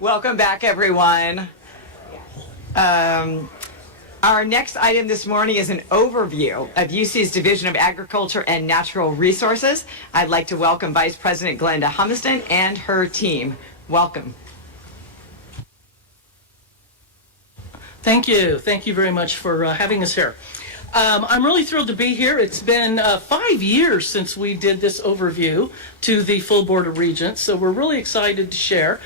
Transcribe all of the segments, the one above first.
Welcome back, everyone. Our next item this morning is an overview of UC's Division of Agriculture and Natural Resources. I'd like to welcome Vice President Glenda Humiston and her team. Welcome. Thank you. Thank you very much for having us here. I'm really thrilled to be here. It's been 5 years since we did this overview to the full Board of Regents, so we're really excited to share.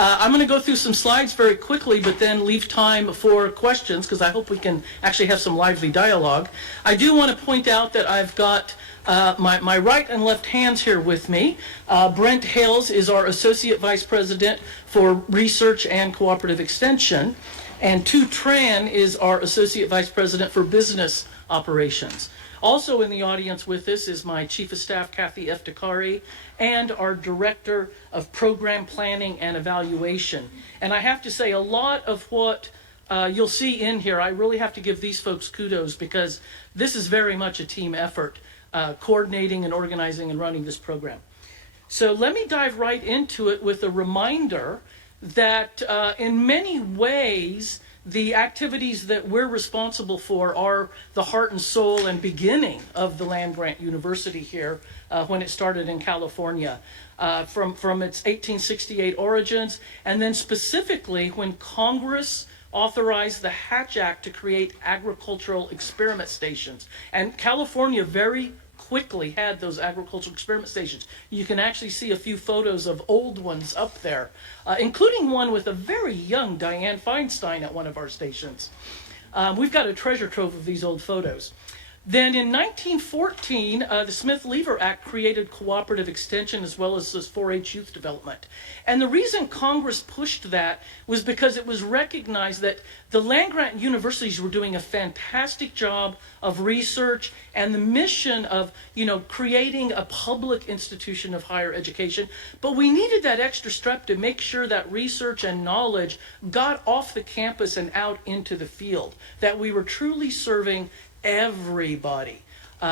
I'm going to go through some slides very quickly, but then leave time for questions because I hope we can actually have some lively dialogue. I do want to point out that I've got my right and left hands here with me. Brent Hales is our Associate Vice President for Research and Cooperative Extension, and Tu Tran is our Associate Vice President for Business Operations. Also in the audience with us is my Chief of Staff, Kathy Eftekari, and our Director of Program Planning and Evaluation. And I have to say, a lot of what you'll see in here, I really have to give these folks kudos because this is very much a team effort, coordinating and organizing and running this program. So let me dive right into it with a reminder that in many ways, the activities that we're responsible for are the heart and soul and beginning of the land-grant university here when it started in California, from its 1868 origins, and then specifically when Congress authorized the Hatch Act to create agricultural experiment stations. And California very quickly had those agricultural experiment stations. You can actually see a few photos of old ones up there, including one with a very young Dianne Feinstein at one of our stations. We've got a treasure trove of these old photos. Then in 1914, the Smith-Lever Act created cooperative extension as well as this 4-H youth development. And the reason Congress pushed that was because it was recognized that the land-grant universities were doing a fantastic job of research and the mission of, creating a public institution of higher education. But we needed that extra step to make sure that research and knowledge got off the campus and out into the field, that we were truly serving everybody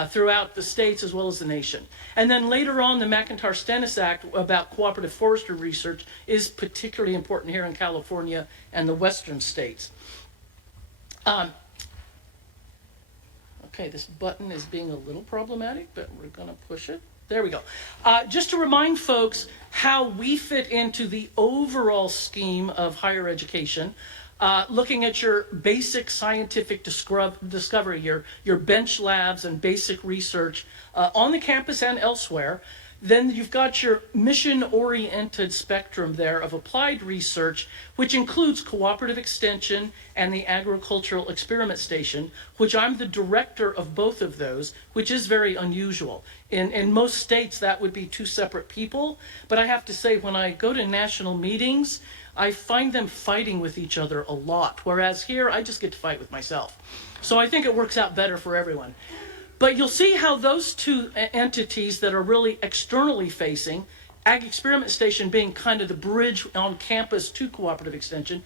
throughout the states as well as the nation. And then later on, the McIntyre-Stennis Act about cooperative forestry research is particularly important here in California and the western states. Okay, this button is being a little problematic, but we're going to push it. There we go. Just to remind folks how we fit into the overall scheme of higher education, looking at your basic scientific discovery, your bench labs and basic research on the campus and elsewhere. Then you've got your mission-oriented spectrum there of applied research, which includes cooperative extension and the agricultural experiment station, which I'm the director of both of those, which is very unusual. In most states, that would be two separate people. But I have to say, when I go to national meetings, I find them fighting with each other a lot, whereas here I just get to fight with myself. So I think it works out better for everyone. But you'll see how those two entities that are really externally facing, Ag Experiment Station being kind of the bridge on campus to cooperative extension,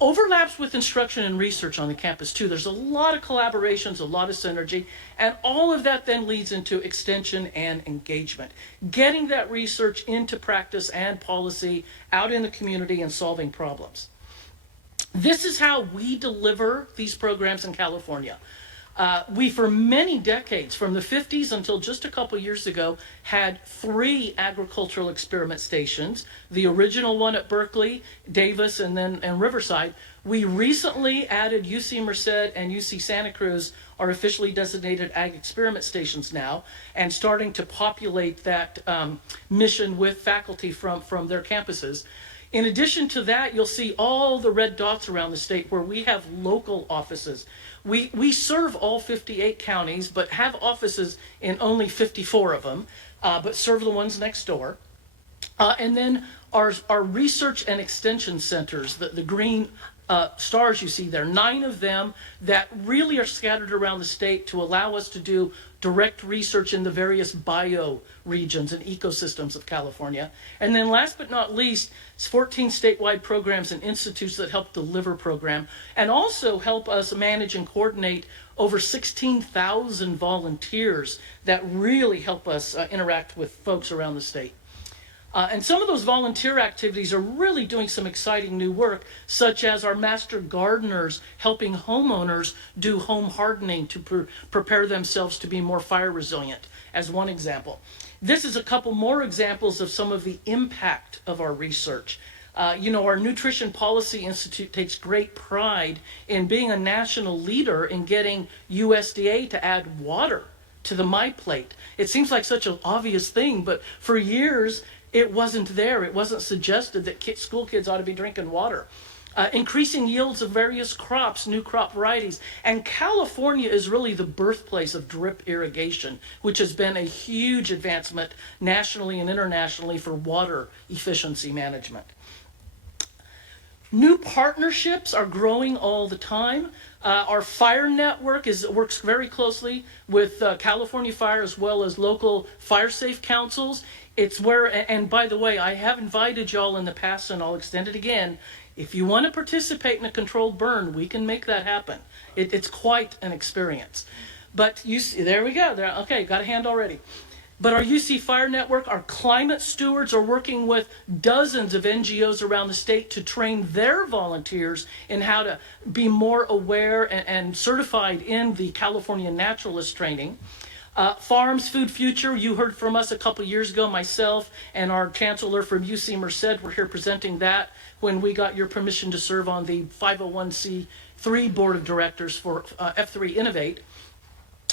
overlaps with instruction and research on the campus too. There's a lot of collaborations, a lot of synergy, and all of that then leads into extension and engagement. Getting that research into practice and policy out in the community and solving problems. This is how we deliver these programs in California. We, for many decades, from the 50s until just a couple years ago, had 3 agricultural experiment stations. The original one at Berkeley, Davis, and Riverside. We recently added UC Merced and UC Santa Cruz are officially designated ag experiment stations now, and starting to populate that mission with faculty from their campuses. In addition to that, you'll see all the red dots around the state where we have local offices. We serve all 58 counties, but have offices in only 54 of them, but serve the ones next door. And then our research and extension centers, the green stars you see there, 9 of them that really are scattered around the state to allow us to do direct research in the various bioregions and ecosystems of California. And then last but not least, 14 statewide programs and institutes that help deliver program and also help us manage and coordinate over 16,000 volunteers that really help us interact with folks around the state. And some of those volunteer activities are really doing some exciting new work, such as our master gardeners helping homeowners do home hardening to prepare themselves to be more fire resilient, as one example. This is a couple more examples of some of the impact of our research. Our Nutrition Policy Institute takes great pride in being a national leader in getting USDA to add water to the My Plate. It seems like such an obvious thing, but for years it wasn't there. It wasn't suggested that school kids ought to be drinking water. Increasing yields of various crops, new crop varieties. And California is really the birthplace of drip irrigation, which has been a huge advancement nationally and internationally for water efficiency management. New partnerships are growing all the time. Our fire network works very closely with California Fire as well as local fire safe councils. It's where, and by the way, I have invited y'all in the past and I'll extend it again. If you want to participate in a controlled burn, we can make that happen. It's quite an experience. But you see, there we go. Okay, got a hand already. But our UC Fire Network, our climate stewards are working with dozens of NGOs around the state to train their volunteers in how to be more aware and certified in the California Naturalist training. Farms Food Future, you heard from us a couple years ago. Myself and our chancellor from UC Merced were here presenting that when we got your permission to serve on the 501c3 board of directors for F3 Innovate.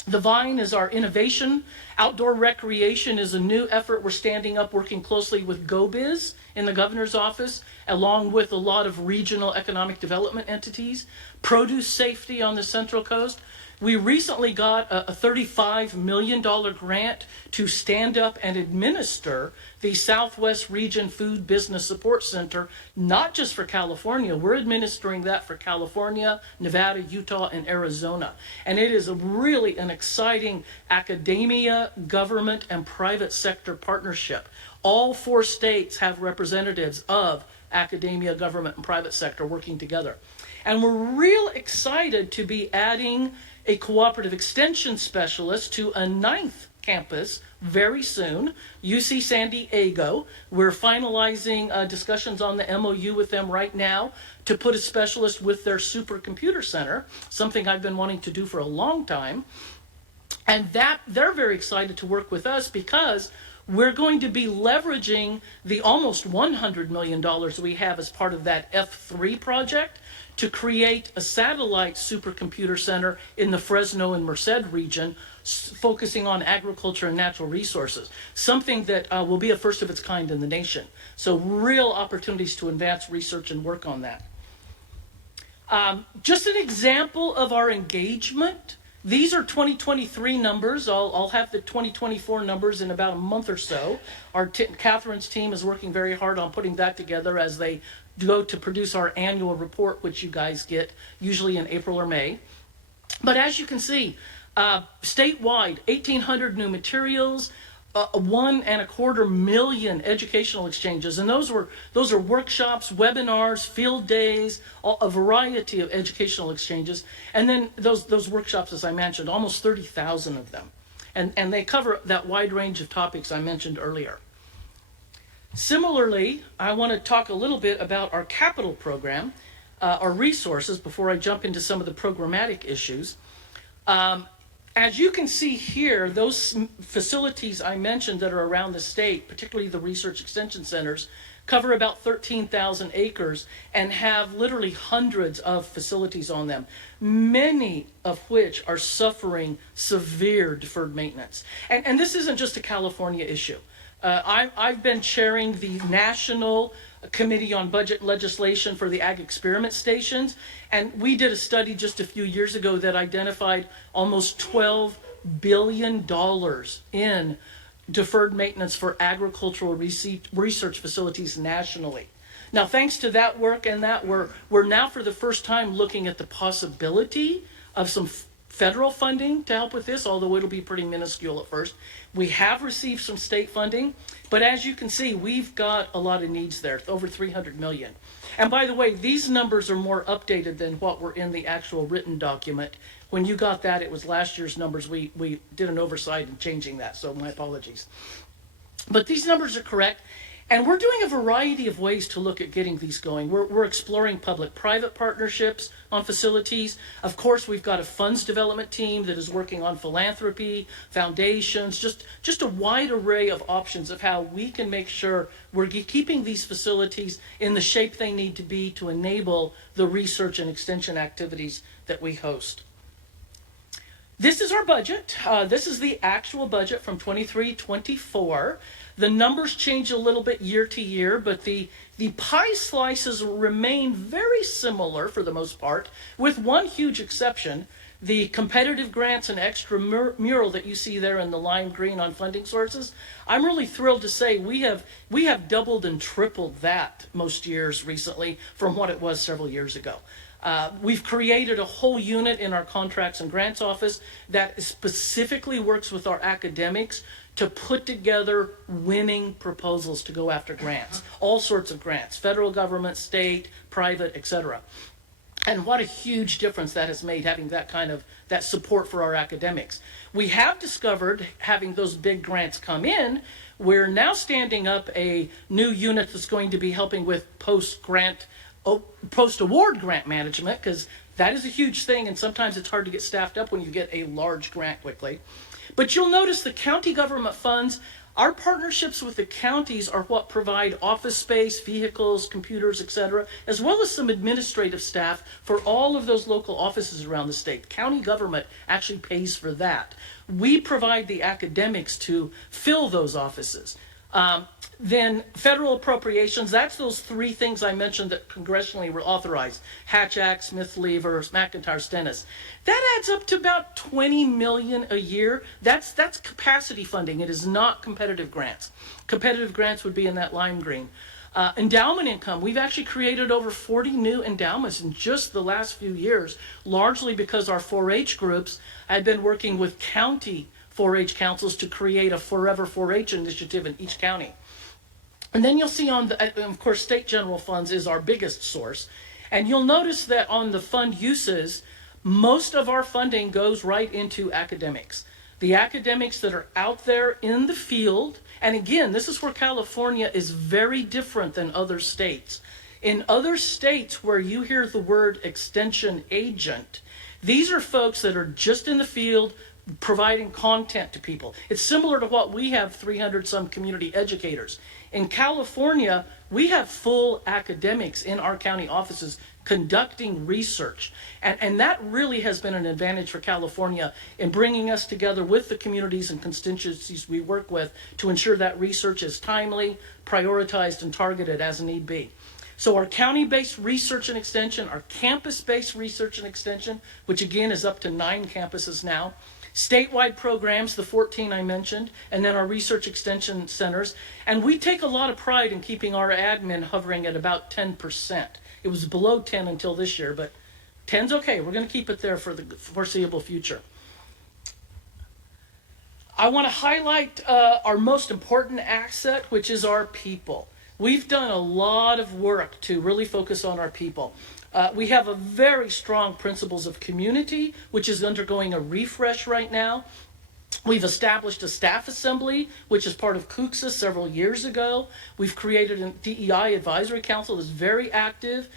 The Vine is our innovation. Outdoor recreation is a new effort we're standing up, working closely with GoBiz in the governor's office, along with a lot of regional economic development entities. Produce safety on the Central Coast. We recently got a $35 million grant to stand up and administer the Southwest Region Food Business Support Center, not just for California. We're administering that for California, Nevada, Utah, and Arizona. And it is really an exciting academia, government, and private sector partnership. All 4 states have representatives of academia, government, and private sector working together. And we're real excited to be adding a cooperative extension specialist to a 9th campus very soon, UC San Diego. We're finalizing discussions on the MOU with them right now to put a specialist with their supercomputer center, something I've been wanting to do for a long time. And that they're very excited to work with us because we're going to be leveraging the almost $100 million we have as part of that F3 project to create a satellite supercomputer center in the Fresno and Merced region, focusing on agriculture and natural resources, something that will be a first of its kind in the nation. So real opportunities to advance research and work on that. Just an example of our engagement. These are 2023 numbers. I'll have the 2024 numbers in about a month or so. Catherine's team is working very hard on putting that together as they go to produce our annual report, which you guys get usually in April or May. But as you can see, statewide, 1,800 new materials, 1.25 million educational exchanges, and those are workshops, webinars, field days, a variety of educational exchanges, and then those workshops, as I mentioned, almost 30,000 of them, and they cover that wide range of topics I mentioned earlier. Similarly, I want to talk a little bit about our capital program, our resources, before I jump into some of the programmatic issues. As you can see here, those facilities I mentioned that are around the state, particularly the research extension centers, cover about 13,000 acres and have literally hundreds of facilities on them, many of which are suffering severe deferred maintenance. And this isn't just a California issue. I've been chairing the National Committee on Budget and Legislation for the Ag Experiment Stations, and we did a study just a few years ago that identified almost $12 billion in deferred maintenance for agricultural research facilities nationally. Now, thanks to that work and that we're now for the first time looking at the possibility of some federal funding to help with this, although it'll be pretty minuscule at first. We have received some state funding, but as you can see, we've got a lot of needs there, over 300 million. And by the way, these numbers are more updated than what were in the actual written document. When you got that, it was last year's numbers. We did an oversight in changing that, so my apologies. But these numbers are correct. And we're doing a variety of ways to look at getting these going. We're exploring public-private partnerships on facilities. Of course, we've got a funds development team that is working on philanthropy, foundations, just a wide array of options of how we can make sure we're keeping these facilities in the shape they need to be to enable the research and extension activities that we host. This is our budget. This is the actual budget from 23-24. The numbers change a little bit year to year, but the pie slices remain very similar for the most part, with one huge exception. The competitive grants and extramural that you see there in the lime green on funding sources, I'm really thrilled to say we have doubled and tripled that most years recently from what it was several years ago. We've created a whole unit in our contracts and grants office that specifically works with our academics to put together winning proposals to go after grants, all sorts of grants, federal government, state, private, etc. And what a huge difference that has made, having that support for our academics. We have discovered, having those big grants come in, we're now standing up a new unit that's going to be helping with post-award grant management, because that is a huge thing, and sometimes it's hard to get staffed up when you get a large grant quickly. But you'll notice the county government funds, our partnerships with the counties are what provide office space, vehicles, computers, etc., as well as some administrative staff for all of those local offices around the state. County government actually pays for that. We provide the academics to fill those offices. Then federal appropriations, that's those three things I mentioned that congressionally were authorized. Hatch Act, Smith-Lever, McIntyre-Stennis. That adds up to about $20 million a year. That's capacity funding. It is not competitive grants. Competitive grants would be in that lime green. Endowment income, we've actually created over 40 new endowments in just the last few years, largely because our 4-H groups had been working with county 4-H councils to create a Forever 4-H initiative in each county. And then you'll see of course, state general funds is our biggest source. And you'll notice that on the fund uses, most of our funding goes right into academics. The academics that are out there in the field, and again, this is where California is very different than other states. In other states where you hear the word extension agent, these are folks that are just in the field, providing content to people. It's similar to what we have 300 some community educators. In California, we have full academics in our county offices conducting research. And that really has been an advantage for California in bringing us together with the communities and constituencies we work with to ensure that research is timely, prioritized, and targeted as need be. So our county-based research and extension, our campus-based research and extension, which again is up to 9 campuses now, statewide programs, the 14 I mentioned, and then our research extension centers. And we take a lot of pride in keeping our admin hovering at about 10%. It was below 10 until this year, but 10's okay. We're going to keep it there for the foreseeable future. I want to highlight our most important asset, which is our people. We've done a lot of work to really focus on our people. We have a very strong principles of community, which is undergoing a refresh right now. We've established a staff assembly, which is part of CUCSA several years ago. We've created a DEI advisory council that's very active.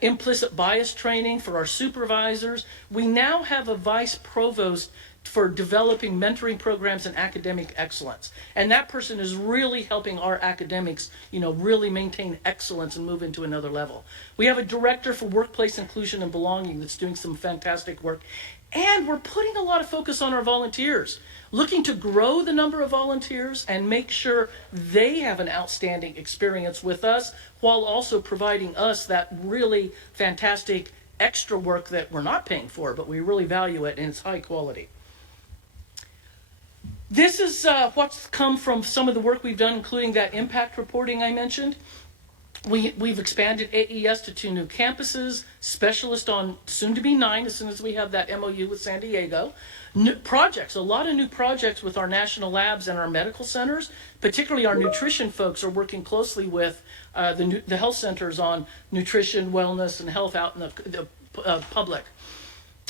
Implicit bias training for our supervisors. We now have a vice provost for developing mentoring programs and academic excellence. And that person is really helping our academics, really maintain excellence and move into another level. We have a director for workplace inclusion and belonging that's doing some fantastic work. And we're putting a lot of focus on our volunteers, looking to grow the number of volunteers and make sure they have an outstanding experience with us while also providing us that really fantastic extra work that we're not paying for, but we really value it and it's high quality. This is what's come from some of the work we've done, including that impact reporting I mentioned. We've expanded AES to 2 new campuses, specialist on soon to be 9 as soon as we have that MOU with San Diego. New projects, a lot of new projects with our national labs and our medical centers, particularly our nutrition folks are working closely with the health centers on nutrition, wellness, and health out in the public.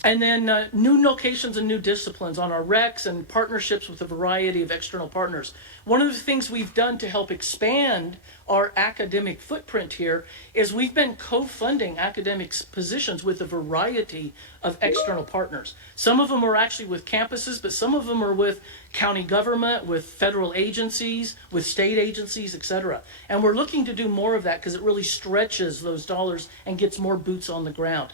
And then new locations and new disciplines on our recs and partnerships with a variety of external partners. One of the things we've done to help expand our academic footprint here is we've been co-funding academic positions with a variety of external partners. Some of them are actually with campuses, but some of them are with county government, with federal agencies, with state agencies, etc. And we're looking to do more of that because it really stretches those dollars and gets more boots on the ground.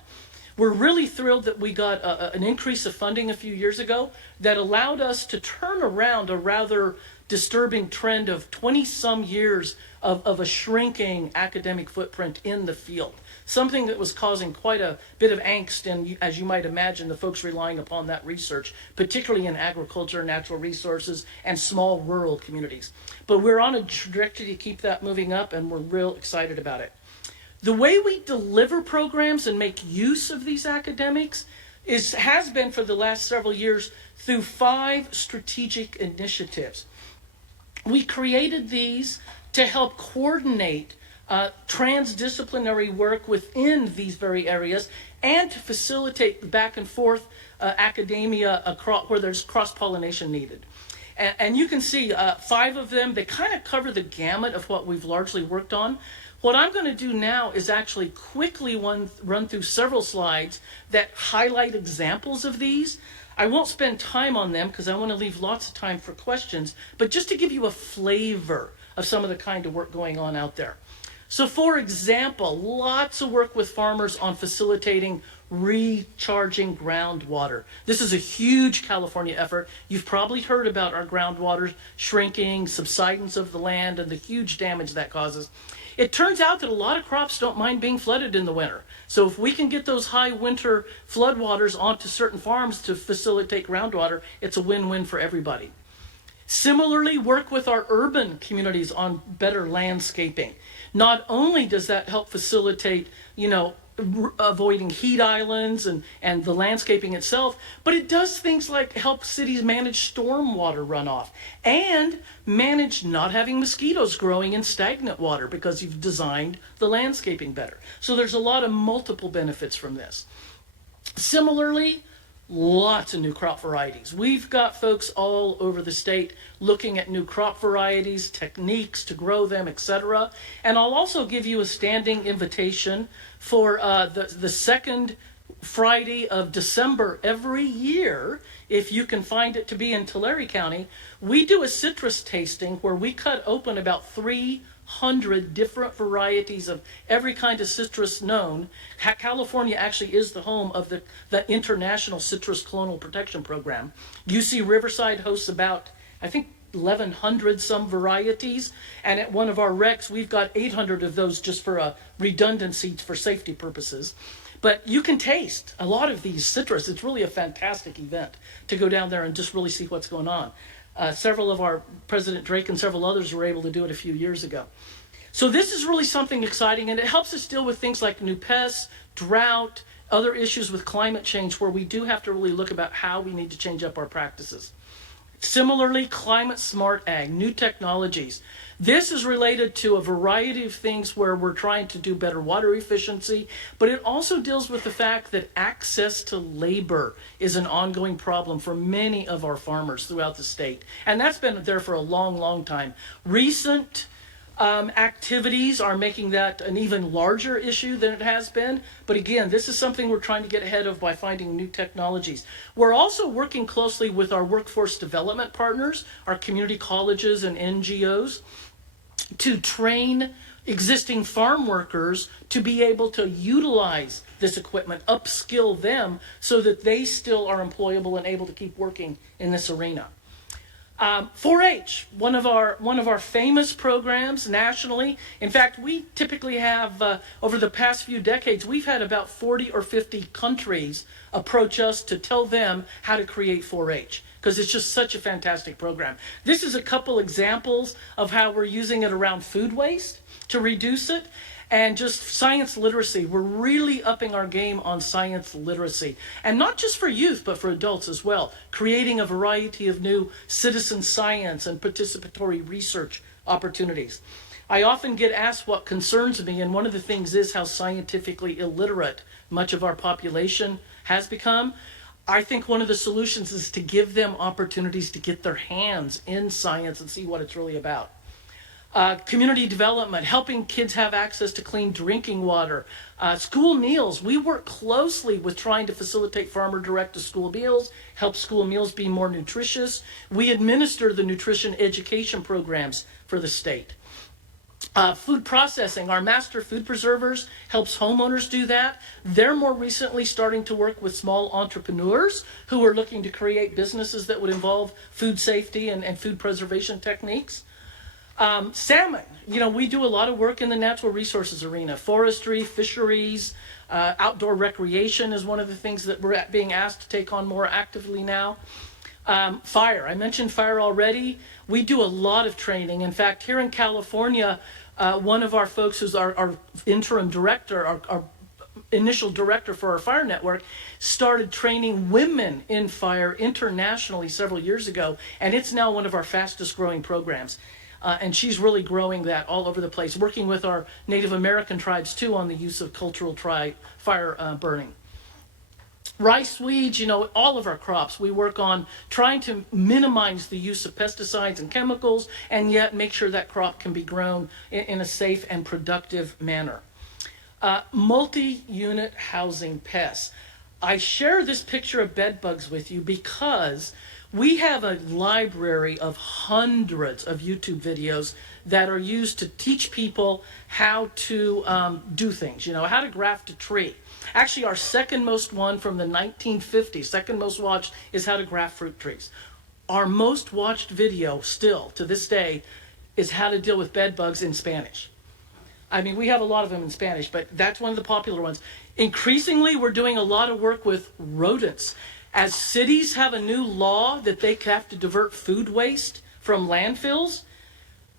We're really thrilled that we got an increase of funding a few years ago that allowed us to turn around a rather disturbing trend of 20-some years of a shrinking academic footprint in the field. Something that was causing quite a bit of angst and, as you might imagine, the folks relying upon that research, particularly in agriculture, natural resources, and small rural communities. But we're on a trajectory to keep that moving up, and we're real excited about it. The way we deliver programs and make use of these academics has been for the last several years through 5 strategic initiatives. We created these to help coordinate transdisciplinary work within these very areas and to facilitate back and forth academia across, where there's cross-pollination needed. And you can see 5 of them, they kind of cover the gamut of what we've largely worked on. What I'm going to do now is actually quickly run through several slides that highlight examples of these. I won't spend time on them because I want to leave lots of time for questions, but just to give you a flavor of some of the kind of work going on out there. So for example, lots of work with farmers on facilitating recharging groundwater. This is a huge California effort. You've probably heard about our groundwater shrinking, subsidence of the land, and the huge damage that causes. It turns out that a lot of crops don't mind being flooded in the winter. So if we can get those high winter floodwaters onto certain farms to facilitate groundwater, it's a win-win for everybody. Similarly, work with our urban communities on better landscaping. Not only does that help facilitate, avoiding heat islands and the landscaping itself, but it does things like help cities manage stormwater runoff and manage not having mosquitoes growing in stagnant water because you've designed the landscaping better. So there's a lot of multiple benefits from this. Similarly, lots of new crop varieties. We've got folks all over the state looking at new crop varieties, techniques to grow them, etc. And I'll also give you a standing invitation for the second Friday of December every year, if you can find it to be in Tulare County. We do a citrus tasting where we cut open about 300 different varieties of every kind of citrus known. California actually is the home of the International Citrus Clonal Protection Program. UC Riverside hosts about, I think, 1,100 some varieties, and at one of our recs we've got 800 of those just for redundancy for safety purposes. But you can taste a lot of these citrus. It's really a fantastic event to go down there and just really see what's going on. Several of our, President Drake and several others were able to do it a few years ago. So this is really something exciting, and it helps us deal with things like new pests, drought, other issues with climate change where we do have to really look about how we need to change up our practices. Similarly, climate smart ag, new technologies. This is related to a variety of things where we're trying to do better water efficiency, but it also deals with the fact that access to labor is an ongoing problem for many of our farmers throughout the state. And that's been there for a long, long time. Recent activities are making that an even larger issue than it has been. But again, this is something we're trying to get ahead of by finding new technologies. We're also working closely with our workforce development partners, our community colleges and NGOs, to train existing farm workers to be able to utilize this equipment, upskill them so that they still are employable and able to keep working in this arena. 4-H, one of our famous programs nationally. In fact, we typically have, over the past few decades, we've had about 40 or 50 countries approach us to tell them how to create 4-H, because it's just such a fantastic program. This is a couple examples of how we're using it around food waste to reduce it. And just science literacy. We're really upping our game on science literacy. And not just for youth, but for adults as well. Creating a variety of new citizen science and participatory research opportunities. I often get asked what concerns me, and one of the things is how scientifically illiterate much of our population has become. I think one of the solutions is to give them opportunities to get their hands in science and see what it's really about. Community development, helping kids have access to clean drinking water. School meals, we work closely with trying to facilitate farmer direct to school meals, help school meals be more nutritious. We administer the nutrition education programs for the state. Food processing, our master food preservers helps homeowners do that. They're more recently starting to work with small entrepreneurs who are looking to create businesses that would involve food safety and food preservation techniques. Salmon, we do a lot of work in the natural resources arena. Forestry, fisheries, outdoor recreation is one of the things that we're being asked to take on more actively now. Fire, I mentioned fire already. We do a lot of training. In fact, here in California, one of our folks who's our interim director, our initial director for our fire network, started training women in fire internationally several years ago, and it's now one of our fastest growing programs. And she's really growing that all over the place, working with our Native American tribes too on the use of cultural fire burning. Rice, weeds, all of our crops, we work on trying to minimize the use of pesticides and chemicals, and yet make sure that crop can be grown in a safe and productive manner. Multi-unit housing pests. I share this picture of bed bugs with you because we have a library of hundreds of YouTube videos that are used to teach people how to do things, how to graft a tree. Actually, our second most one from the 1950s, second most watched, is how to graft fruit trees. Our most watched video still to this day is how to deal with bed bugs in Spanish. I mean, we have a lot of them in Spanish, but that's one of the popular ones. Increasingly, we're doing a lot of work with rodents. As cities have a new law that they have to divert food waste from landfills,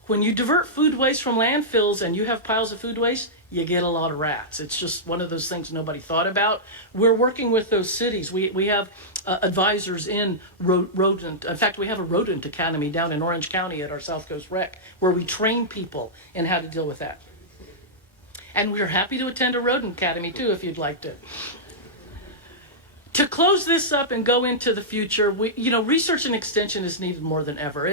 when you divert food waste from landfills and you have piles of food waste, you get a lot of rats. It's just one of those things nobody thought about. We're working with those cities. We have advisors in rodent. In fact, we have a rodent academy down in Orange County at our South Coast Rec where we train people in how to deal with that. And we're happy to attend a rodent academy too if you'd like to. To close this up and go into the future, research and extension is needed more than ever.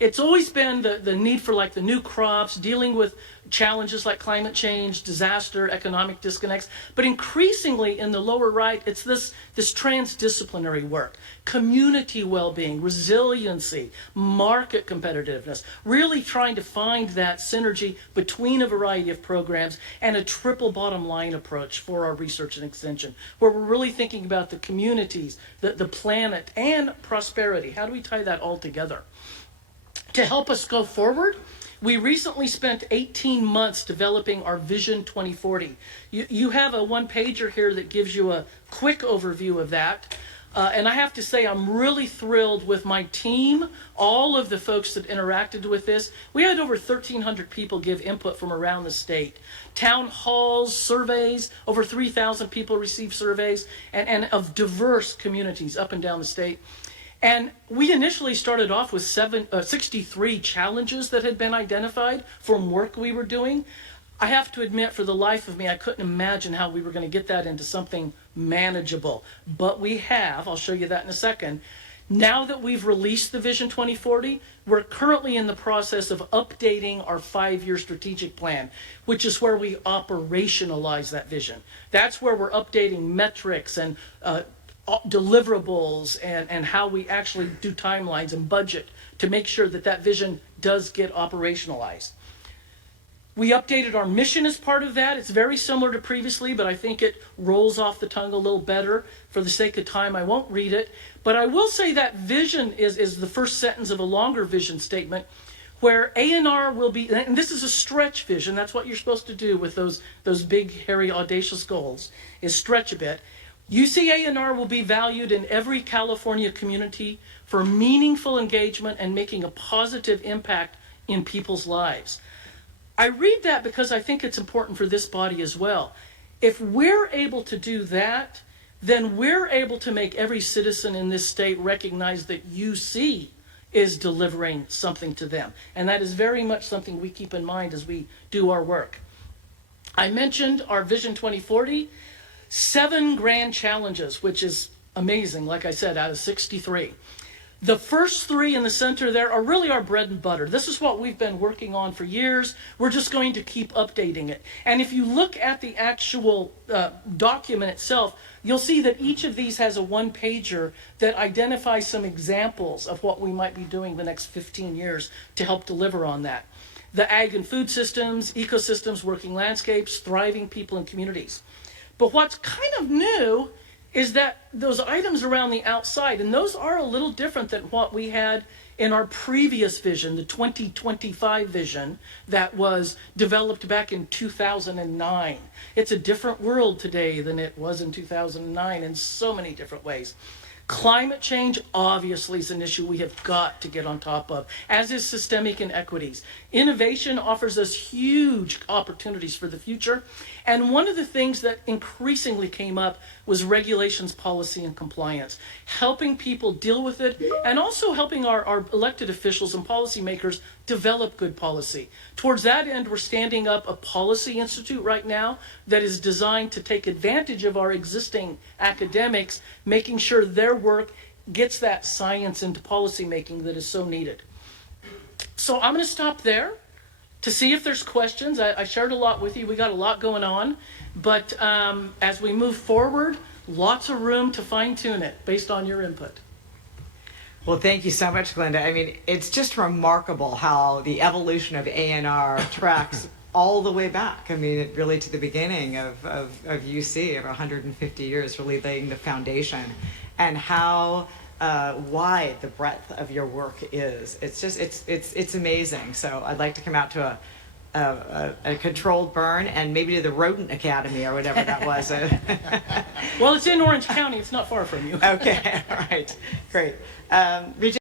It's always been the need for the new crops, dealing with challenges like climate change, disaster, economic disconnects. But increasingly in the lower right, it's this transdisciplinary work, community well-being, resiliency, market competitiveness, really trying to find that synergy between a variety of programs and a triple bottom line approach for our research and extension, where we're really thinking about the communities, the planet, and prosperity. How do we tie that all together? To help us go forward, we recently spent 18 months developing our Vision 2040. You have a one-pager here that gives you a quick overview of that. And I have to say, I'm really thrilled with my team, all of the folks that interacted with this. We had over 1,300 people give input from around the state. Town halls, surveys, over 3,000 people received surveys, and of diverse communities up and down the state. And we initially started off with 63 challenges that had been identified from work we were doing. I have to admit, for the life of me, I couldn't imagine how we were going to get that into something manageable. But we have. I'll show you that in a second. Now that we've released the Vision 2040, we're currently in the process of updating our 5-year strategic plan, which is where we operationalize that vision. That's where we're updating metrics and deliverables and how we actually do timelines and budget to make sure that that vision does get operationalized. We updated our mission as part of that. It's very similar to previously, but I think it rolls off the tongue a little better. For the sake of time, I won't read it. But I will say that vision is the first sentence of a longer vision statement where ANR will be, and this is a stretch vision. That's what you're supposed to do with those big, hairy, audacious goals, is stretch a bit. UC ANR will be valued in every California community for meaningful engagement and making a positive impact in people's lives. I read that because I think it's important for this body as well. If we're able to do that, then we're able to make every citizen in this state recognize that UC is delivering something to them. And that is very much something we keep in mind as we do our work. I mentioned our Vision 2040, 7 grand challenges, which is amazing, like I said, out of 63. The first 3 in the center there are really our bread and butter. This is what we've been working on for years. We're just going to keep updating it. And if you look at the actual document itself, you'll see that each of these has a one-pager that identifies some examples of what we might be doing the next 15 years to help deliver on that. The ag and food systems, ecosystems, working landscapes, thriving people and communities. But what's kind of new is that those items around the outside, and those are a little different than what we had in our previous vision, the 2025 vision that was developed back in 2009. It's a different world today than it was in 2009 in so many different ways. Climate change obviously is an issue we have got to get on top of, as is systemic inequities. Innovation offers us huge opportunities for the future. And one of the things that increasingly came up was regulations, policy, and compliance, helping people deal with it, and also helping our elected officials and policymakers develop good policy. Towards that end, we're standing up a policy institute right now that is designed to take advantage of our existing academics, making sure their work gets that science into policy making that is so needed. So I'm going to stop there to see if there's questions. I shared a lot with you. We got a lot going on. But as we move forward, lots of room to fine-tune it based on your input. Well, thank you so much, Glenda. I mean, it's just remarkable how the evolution of ANR tracks all the way back. I mean, really to the beginning of UC, of 150 years, really laying the foundation, and how wide the breadth of your work is. It's just, it's amazing. So I'd like to come out to a controlled burn and maybe to the Rodent Academy or whatever that was. Well, it's in Orange County. It's not far from you. Okay, all right, great. Regent